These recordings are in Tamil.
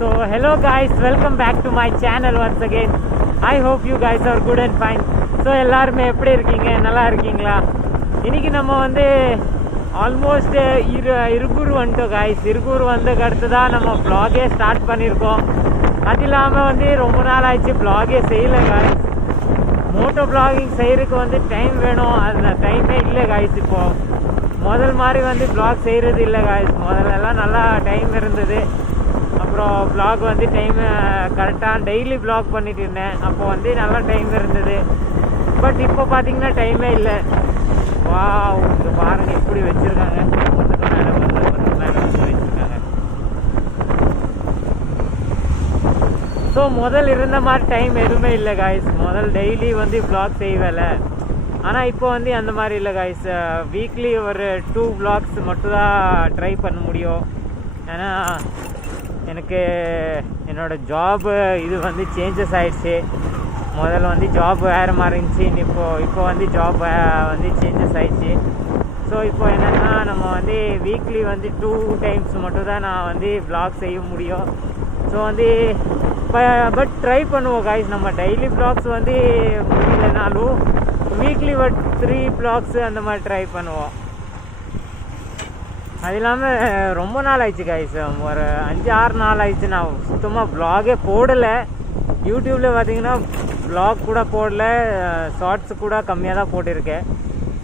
So hello guys, welcome back to my channel once again. I hope you guys are good and fine. So எல்லாருமே எப்படி இருக்கீங்க? நல்லா இருக்கீங்களா? இன்னைக்கு நம்ம வந்து ஆல்மோஸ்ட் இருகூர் வந்துட்டோம் guys. இருகூர் வந்ததுக்கு அடுத்து தான் நம்ம vlog ஸ்டார்ட் பண்ணியிருக்கோம். அது இல்லாமல் வந்து ரொம்ப நாள் ஆயிடுச்சு vlog செய்யலை guys. மோட்டோ vlogging செய்கிறதுக்கு வந்து டைம் வேணும், அது டைமே இல்லை guys. இப்போது முதல் மாதிரி வந்து vlog செய்கிறது இல்லை guys. முதல்லலாம் நல்லா டைம் இருந்தது. அப்புறம் vlog வந்து டைம் கரெக்டாக டெய்லி vlog பண்ணிட்டு இருந்தேன். அப்போ வந்து நல்லா டைம் இருந்தது. பட் இப்போ பார்த்தீங்கன்னா டைமே இல்லை. வா இங்கே பாருங்கள் எப்படி வச்சுருக்காங்க, ஒன்றுக்கு மேலே வந்து வச்சுருக்காங்க. ஸோ முதல் இருந்த மாதிரி டைம் எதுவுமே இல்லை காய்ஸ். முதல் டெய்லி வந்து vlog செய்வேல. ஆனால் இப்போ வந்து அந்த மாதிரி இல்லை காய்ஸ். வீக்லி ஒரு 2 vlogs மட்டும்தான் ட்ரை பண்ண முடியும். ஏன்னா எனக்கு என்னோடய ஜாபு இது வந்து சேஞ்சஸ் ஆகிடுச்சு. முதல்ல வந்து ஜாப் வேறு மாதிரி இருந்துச்சு, இப்போ வந்து ஜாப் வந்து சேஞ்சஸ் ஆகிடுச்சு. ஸோ இப்போ என்னென்னா நம்ம வந்து வீக்லி வந்து 2 times மட்டும்தான் நான் வந்து vlog செய்ய முடியும். ஸோ வந்து பட் ட்ரை பண்ணுவோம் காய்ஸ். நம்ம டெய்லி vlogs வந்து முடியலனாலும் வீக்லி ஒரு 3 vlogs அந்த மாதிரி ட்ரை பண்ணுவோம். அது இல்லாமல் ரொம்ப நாள் ஆயிடுச்சு காய்ஸ், ஒரு 5-6 நாள் ஆயிடுச்சு நான் சுத்தமாக vlog போடலை. யூடியூப்பில் பார்த்தீங்கன்னா vlog கூட போடல, ஷார்ட்ஸு கூட கம்மியாக தான் போட்டிருக்கேன்.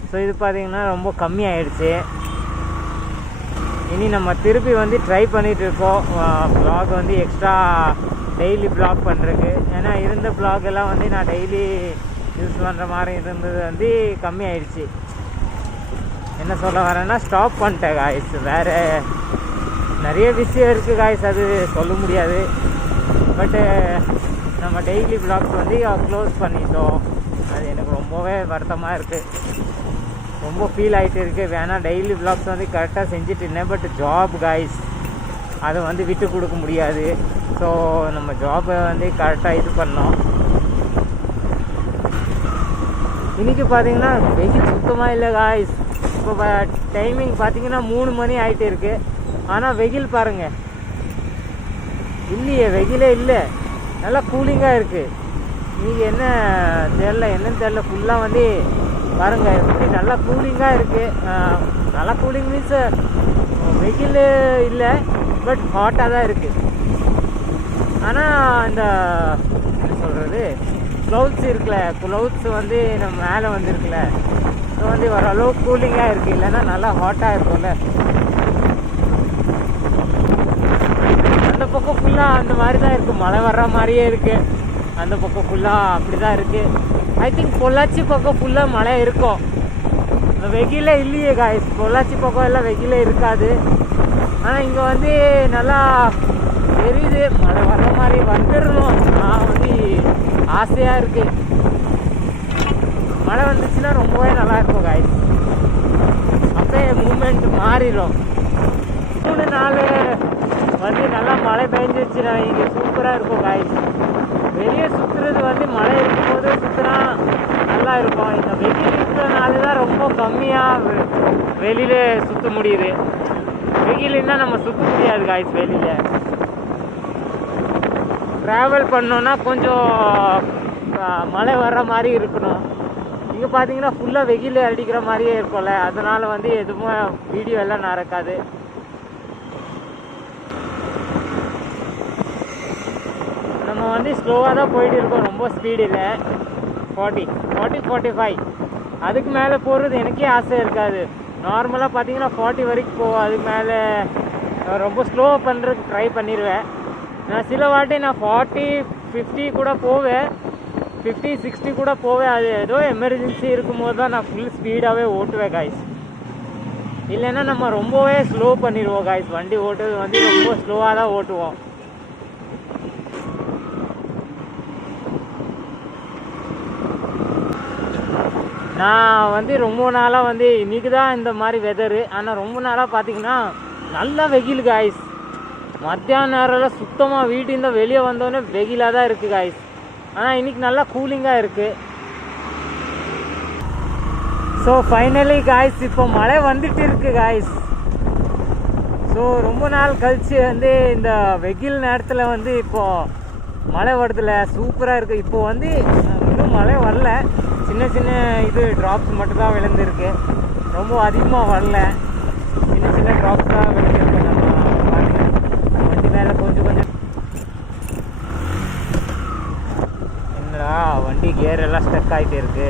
ஸோ இது பார்த்திங்கன்னா ரொம்ப கம்மியாயிடுச்சு. இனி நம்ம திருப்பி வந்து ட்ரை பண்ணிகிட்ருக்கோம் vlog வந்து எக்ஸ்ட்ரா டெய்லி vlog பண்ணுறதுக்கு. ஏன்னா இருந்த vlog எல்லாம் வந்து நான் டெய்லி யூஸ் பண்ணுற மாதிரி இருந்தது வந்து கம்மியாயிடுச்சு. என்ன சொல்ல வரேன்னா ஸ்டாப் பண்ணிட்டேன் காய்ஸ். வேறு நிறைய விஷயம் இருக்குது காய்ஸ், அது சொல்ல முடியாது. பட்டு நம்ம டெய்லி vlogs வந்து க்ளோஸ் பண்ணிட்டோம். அது எனக்கு ரொம்பவே வருத்தமாக இருக்குது, ரொம்ப ஃபீல் ஆகிட்டு இருக்குது. வேணால் டெய்லி vlogs வந்து கரெக்டாக செஞ்சுட்டு இருந்தேன். பட் ஜாப் காய்ஸ் அதை வந்து விட்டு கொடுக்க முடியாது. ஸோ நம்ம ஜாபை வந்து கரெக்டாக இது பண்ணோம். இன்றைக்கி பார்த்தீங்கன்னா வெயில் சுத்தமாக இல்லை காய்ஸ். இப்போ டைமிங் பார்த்தீங்கன்னா 3 மணி ஆகிட்டே இருக்குது. ஆனால் வெயில் பாருங்கள், இல்லையே வெயிலே இல்லை, நல்லா கூலிங்காக இருக்குது. நீங்கள் என்னன்னு தெரில ஃபுல்லாக வந்து பாருங்கள் எப்படி நல்லா கூலிங்காக இருக்குது. நல்லா கூலிங் மீன்ஸ் வெயில் இல்லை, பட் ஹாட்டாக தான் இருக்குது. ஆனால் இந்த என்ன சொல்கிறது, க்ளவுட்ஸ் இருக்குல்ல, க்ளவுட்ஸ் வந்து நம்ம மேலே வந்துருக்குல்ல, ஸோ வந்து ஓரளவுக்கு கூலிங்காக இருக்குது. இல்லைன்னா நல்லா ஹாட்டாக இருக்கும்ல. அந்த பக்கம் ஃபுல்லாக அந்த மாதிரி தான் இருக்குது, மழை வர்ற மாதிரியே இருக்குது. அந்த பக்கம் ஃபுல்லாக அப்படி தான் இருக்குது. ஐ திங்க் பொள்ளாச்சி பக்கம் ஃபுல்லாக மழை இருக்கும். வெயிலே இல்லையே காய்ஸ், பொள்ளாச்சி பக்கம் எல்லாம் வெயிலே இருக்காது. ஆனால் இங்கே வந்து நல்லா தெரியுது மழை வர்ற மாதிரி வந்துடணும். நான் வந்து ஆசையாக இருக்குது. மழை வந்துச்சுன்னா ரொம்பவே நல்லாயிருக்கும் காய்ஸ். அப்போயே மூமெண்ட் மாறிடும். 3 நாள் வந்து நல்லா மழை பெஞ்சிச்சுன்னா இங்கே சூப்பராக இருக்கும் காய்ஸ். வெளியே சுற்றுறது வந்து மழை இருக்கும்போது சுற்றுனா நல்லா இருக்கும். இந்த வெயில் இருக்கிறதுனால தான் ரொம்ப கம்மியாக வெளியில் சுற்ற முடியுது. வெயில்னா நம்ம சுற்ற முடியாது காய்ஸ். வெளியில் ட்ராவல் பண்ணோன்னா கொஞ்சம் மழை வர்ற மாதிரி இருக்கணும். இங்கே பார்த்தீங்கன்னா ஃபுல்லாக வெயில் அடிக்கிற மாதிரியே இருக்கும்ல, அதனால் வந்து எதுவும் வீடியோ எல்லாம் நடக்காது. நம்ம வந்து ஸ்லோவாக தான் போயிட்டு இருக்கோம், ரொம்ப ஸ்பீடு இல்லை. 40-45 அதுக்கு மேலே போகிறது எனக்கே ஆசை இருக்காது. நார்மலாக பார்த்தீங்கன்னா 40 வரைக்கும் போவோம். அதுக்கு மேலே ரொம்ப ஸ்லோவாக பண்ணுறதுக்கு ட்ரை பண்ணிடுவேன். நான் சில வாட்டி நான் 40-50 கூட போவேன், 50-60 கூட போவேன். அது ஏதோ எமர்ஜென்சி இருக்கும்போது தான் நான் ஃபுல் ஸ்பீடாகவே ஓட்டுவேன் காய்ஸ். இல்லைன்னா நம்ம ரொம்பவே ஸ்லோ பண்ணிடுவோம் காய்ஸ். வண்டி ஓட்டுறது வந்து ரொம்ப ஸ்லோவாக தான் ஓட்டுவோம். நான் வந்து ரொம்ப நாளாக வந்து இன்றைக்கி தான் இந்த மாதிரி வெதரு. ஆனால் ரொம்ப நாளாக பார்த்தீங்கன்னா நல்லா வெயில் காய்ஸ். மத்தியான நேரம்லாம் சுத்தமாக வீட்டிலேருந்து வெளியே வந்தோடனே வெயிலாக தான் இருக்குது காய்ஸ். ஆனால் இன்றைக்கி நல்லா கூலிங்காக இருக்குது. ஸோ ஃபைனலி காய்ஸ் இப்போ மழை வந்துட்டு இருக்குது காய்ஸ். ஸோ ரொம்ப நாள் கழித்து வந்து இந்த வெயில் நேரத்தில் வந்து இப்போது மழை வருதுல, சூப்பராக இருக்குது. இப்போது வந்து இன்னும் மழை வரல, சின்ன சின்ன இது ட்ராப்ஸ் மட்டும்தான் விழுந்துருக்கு, ரொம்ப அதிகமாக வரல, சின்ன சின்ன ட்ராப்ஸ் தான் விழுந்துருக்கு. நம்ம பாருங்கள் வண்டி மேலே கொஞ்சம் கொஞ்சம் என்னடா வண்டி கியர் எல்லாம் ஸ்டக் ஆகிட்டே இருக்கு.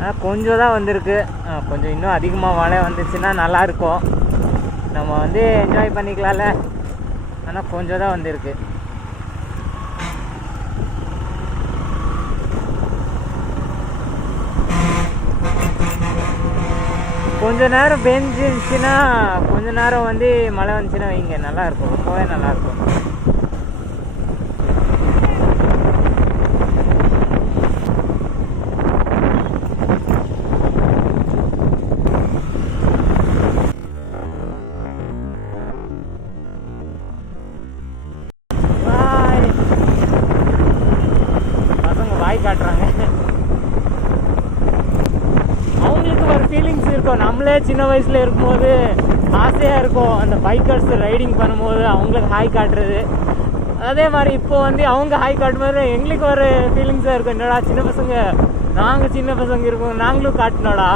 ஆனால் கொஞ்சம் தான் வந்திருக்கு, கொஞ்சம் இன்னும் அதிகமாக மழை வந்துச்சுன்னா நல்லாயிருக்கும், நம்ம வந்து என்ஜாய் பண்ணிக்கலாம்ல. ஆனால் கொஞ்சம் தான் வந்திருக்கு. கொஞ்ச நேரம் பெஞ்சிருச்சுன்னா, கொஞ்ச நேரம் வந்து மழை வந்துச்சுன்னா வைங்க, நல்லாயிருக்கும், ரொம்பவே நல்லாயிருக்கும். காட்டுறாங்க, அவங்களுக்கு ஒரு ஃபீலிங்ஸ் இருக்கும். நம்மளே சின்ன வயசில் இருக்கும்போது ஆசையாக இருக்கும் அந்த பைக்கர்ஸ் ரைடிங் பண்ணும்போது அவங்களுக்கு ஹாய் காட்டுறது. அதே மாதிரி இப்போ வந்து அவங்க ஹாய் காட்டும்போது எங்களுக்கு ஒரு ஃபீலிங்ஸாக இருக்கும், என்னடா சின்ன பசங்க, நாங்கள் சின்ன பசங்க இருக்கோம், நாங்களும் காட்டினோடா.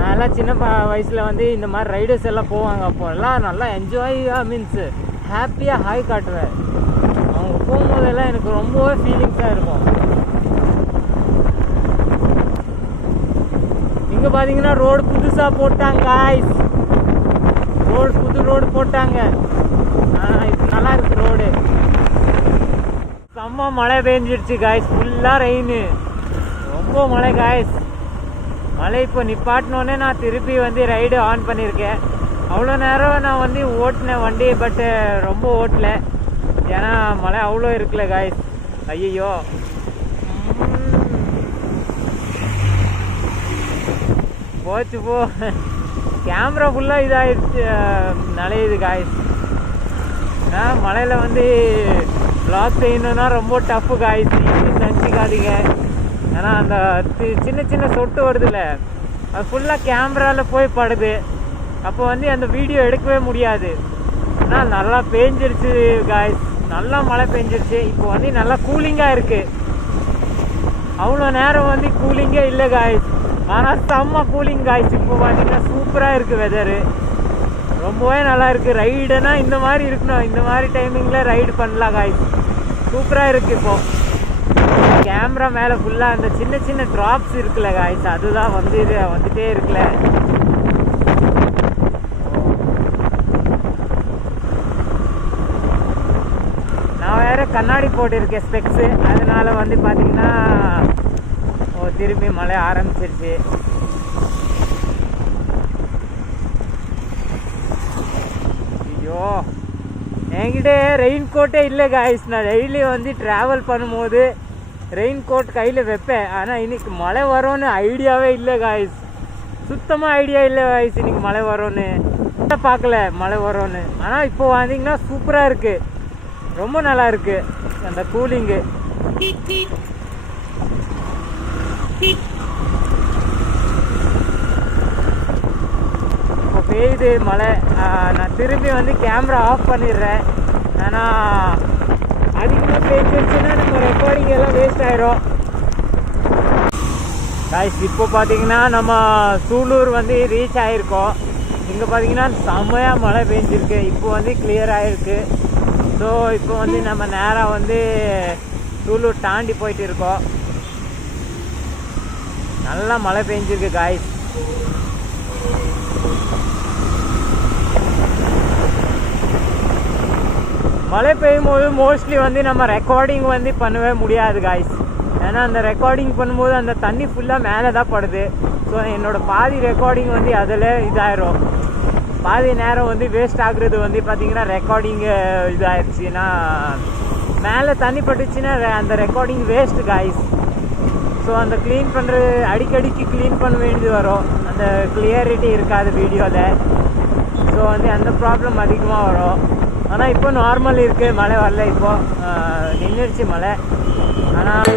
நான்லாம் சின்ன வயசில் வந்து இந்த மாதிரி ரைடர்ஸ் எல்லாம் போவாங்க, அப்போ எல்லாம் நல்லா என்ஜாயாக மீன்ஸ் ஹாப்பியாக ஹாய் காட்டுவேன். அவங்க போகும்போதெல்லாம் எனக்கு ரொம்பவே ஃபீலிங்ஸாக இருக்கும். இங்கே பார்த்தீங்கன்னா ரோடு புதுசாக போட்டாங்க காய்ஸ், புது ரோடு போட்டாங்க, இப்போ நல்லா இருக்கு ரோடு. செம்ம மழை பெஞ்சிடுச்சு காய்ஸ், ஃபுல்லாக ரெயின், ரொம்ப மழை காய்ஸ். மழை இப்போ நிப்பாட்டினோடனே நான் திருப்பி வந்து ரைடு ஆன் பண்ணியிருக்கேன். அவ்வளோ நேரம் நான் வந்து ஓட்டினேன் வண்டி, பட்டு ரொம்ப ஓட்டலை, ஏன்னா மழை அவ்வளோ இருக்குல்ல காய்ஸ். ஐயோ போச்சு போ, கேமரா ஃபுல்லாக இதாகிடுச்சு, நனையுது காய்ஸ். மழையில் வந்து வ்ளாக் செய்யணுன்னா ரொம்ப டஃப்பு காய்ஸ், நினச்சிக்காதீங்க. ஏன்னா அந்த சின்ன சின்ன சொட்டு வருதுல்ல, அது ஃபுல்லாக கேமராவில் போய் படுது, அப்போ வந்து அந்த வீடியோ எடுக்கவே முடியாது. ஆனால் நல்லா பேஞ்சிருச்சு காய்ஸ், நல்லா மழை பெஞ்சிருச்சு. இப்போ வந்து நல்லா கூலிங்காக இருக்குது, அவ்வளோ நேரம் வந்து கூலிங்கே இல்லை காய்ஸ், ஆனால் செம்ம கூலிங் காய்ஸ். இப்போ பார்த்தீங்கன்னா சூப்பராக இருக்குது வெதரு, ரொம்பவே நல்லா இருக்குது. ரைடுனா இந்த மாதிரி இருக்கணும், இந்த மாதிரி டைமிங்கில் ரைடு பண்ணலாம் காய்ஸ், சூப்பராக இருக்குது. இப்போது கேமரா மேலே ஃபுல்லாக அந்த சின்ன சின்ன ட்ராப்ஸ் இருக்குல்ல காய்ஸ், அதுதான் வந்துட்டே இருக்குல்ல. நான் வேறு கண்ணாடி போட்டிருக்கேன் ஸ்பெக்ஸு, அதனால் வந்து பார்த்தீங்கன்னா திரும்பி மழை ஆரம்பிச்சிருச்சு. ஐயோ என்கிட்ட ரெயின் கோட்டே இல்லை காய்ஸ். நான் டெய்லி வந்து ட்ராவல் பண்ணும்போது ரெயின் கோட் கையில் வைப்பேன், ஆனால் இன்னைக்கு மழை வரும்னு ஐடியாவே இல்லை காய்ஸ், சுத்தமாக ஐடியா இல்லை காய்ஸ் இன்னைக்கு மழை வரும்னு, பார்க்கல மழை வரும்னு. ஆனால் இப்போ வந்தீங்கன்னா சூப்பராக இருக்குது, ரொம்ப நல்லா இருக்குது அந்த கூலிங்கு. இப்போ பெய்யுது மழை, நான் திரும்பி வந்து கேமரா ஆஃப் பண்ணிடுறேன். ஆனால் அதிகமாக பெய்ஞ்சிருச்சுன்னா நம்ம ரெக்கார்டிங் எல்லாம் வேஸ்ட் ஆயிரும் காய்ஸ். இப்போ பார்த்தீங்கன்னா நம்ம சூலூர் வந்து ரீச் ஆகிருக்கோம். இங்கே பார்த்தீங்கன்னா செம்மையாக மழை பெஞ்சிருக்கு, இப்போ வந்து கிளியர் ஆகிருக்கு. ஸோ இப்போ வந்து நம்ம நேராக வந்து சூலூர் தாண்டி போயிட்டு இருக்கோம். நல்லா மழை பெஞ்சிருக்கு காய்ஸ். மழை பெய்யும் போது மோஸ்ட்லி வந்து நம்ம ரெக்கார்டிங் வந்து பண்ணவே முடியாது காய்ஸ், ஏன்னா அந்த ரெக்கார்டிங் பண்ணும்போது அந்த தண்ணி ஃபுல்லாக மேலே தான் படுது. ஸோ என்னோடய பாதி ரெக்கார்டிங் வந்து அதில் இதாயிரும், பாதி நேரம் வந்து வேஸ்ட் ஆகுறது வந்து பார்த்திங்கன்னா ரெக்கார்டிங் இதாகிடுச்சுன்னா, மேலே தண்ணி பட்டுச்சுன்னா அந்த ரெக்கார்டிங் வேஸ்ட்டு காய்ஸ். ஸோ அந்த க்ளீன் பண்ணுறது அடிக்கடிக்கு க்ளீன் பண்ண வேண்டியது வரும், அந்த கிளியரிட்டி இருக்காது வீடியோவில். ஸோ வந்து அந்த ப்ராப்ளம் அதிகமாக வரும். ஆனால் இப்போ நார்மல் இருக்குது, மழை வரல, இப்போது நின்றுடுச்சு மழை. ஆனால்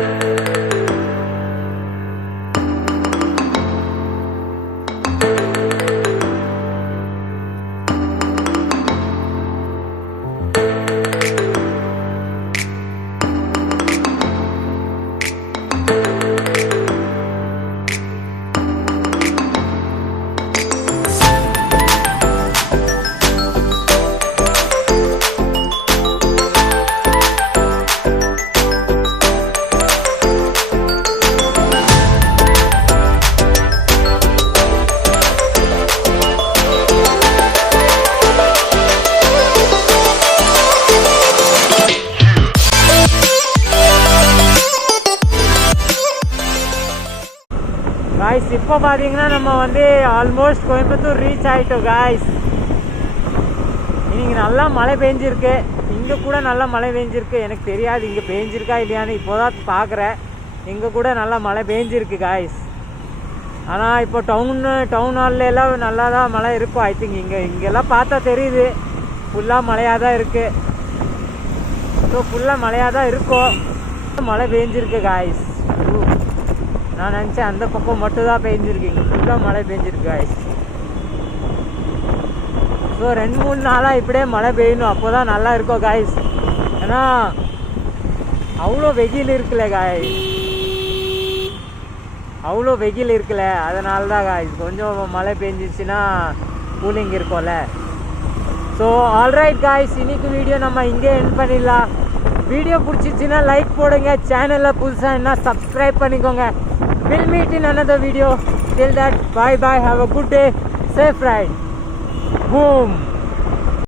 இப்போ பார்த்தீங்கன்னா நம்ம வந்து ஆல்மோஸ்ட் கோயம்புத்தூர் ரீச் ஆகிட்டோம் காய்ஸ். இன்னைக்கு நல்லா மழை பெஞ்சிருக்கு, இங்கே கூட நல்லா மழை பெஞ்சிருக்கு. எனக்கு தெரியாது இங்கே பெஞ்சிருக்கா இல்லையான்னு இப்போ தான் பார்க்குறேன். இங்கே கூட நல்லா மழை பெஞ்சிருக்கு காய்ஸ். ஆனால் இப்போ டவுன் ஹால்லாம் நல்லா தான் மழை இருக்கும். ஐ திங்க் இங்கெல்லாம் பார்த்தா தெரியுது ஃபுல்லாக மழையாக தான் இருக்குது. ஸோ ஃபுல்லாக மழையாக தான் இருக்கும். மழை பெஞ்சிருக்கு காய்ஸ். நான் நினச்சேன் அந்த பக்கம் மட்டும் தான் பெஞ்சிருக்கு, இங்கே ஃபுல்லாக மழை பெஞ்சிருக்கு காய்ஸ். ஸோ 2-3 நாளாக இப்படியே மழை பெய்யணும், அப்போ தான் நல்லா இருக்கும் காய்ஸ். ஏன்னா அவ்வளோ வெயில் இருக்குல்ல காய்ஸ், அவ்வளோ வெயில் இருக்குல்ல, அதனால தான் காய்ஸ் கொஞ்சம் மழை பெஞ்சிச்சுன்னா கூலிங் இருக்கும்ல. ஸோ ஆல்ரைட் காய்ஸ், இன்னைக்கு வீடியோ நம்ம இங்கே எண்ட் பண்ணிடலாம். வீடியோ பிடிச்சிச்சின்னா லைக் போடுங்க, சேனலில் புதுசாக என்ன சப்ஸ்கிரைப் பண்ணிக்கோங்க. We'll meet in another video. Till that, bye bye, have a good day, safe ride. Boom.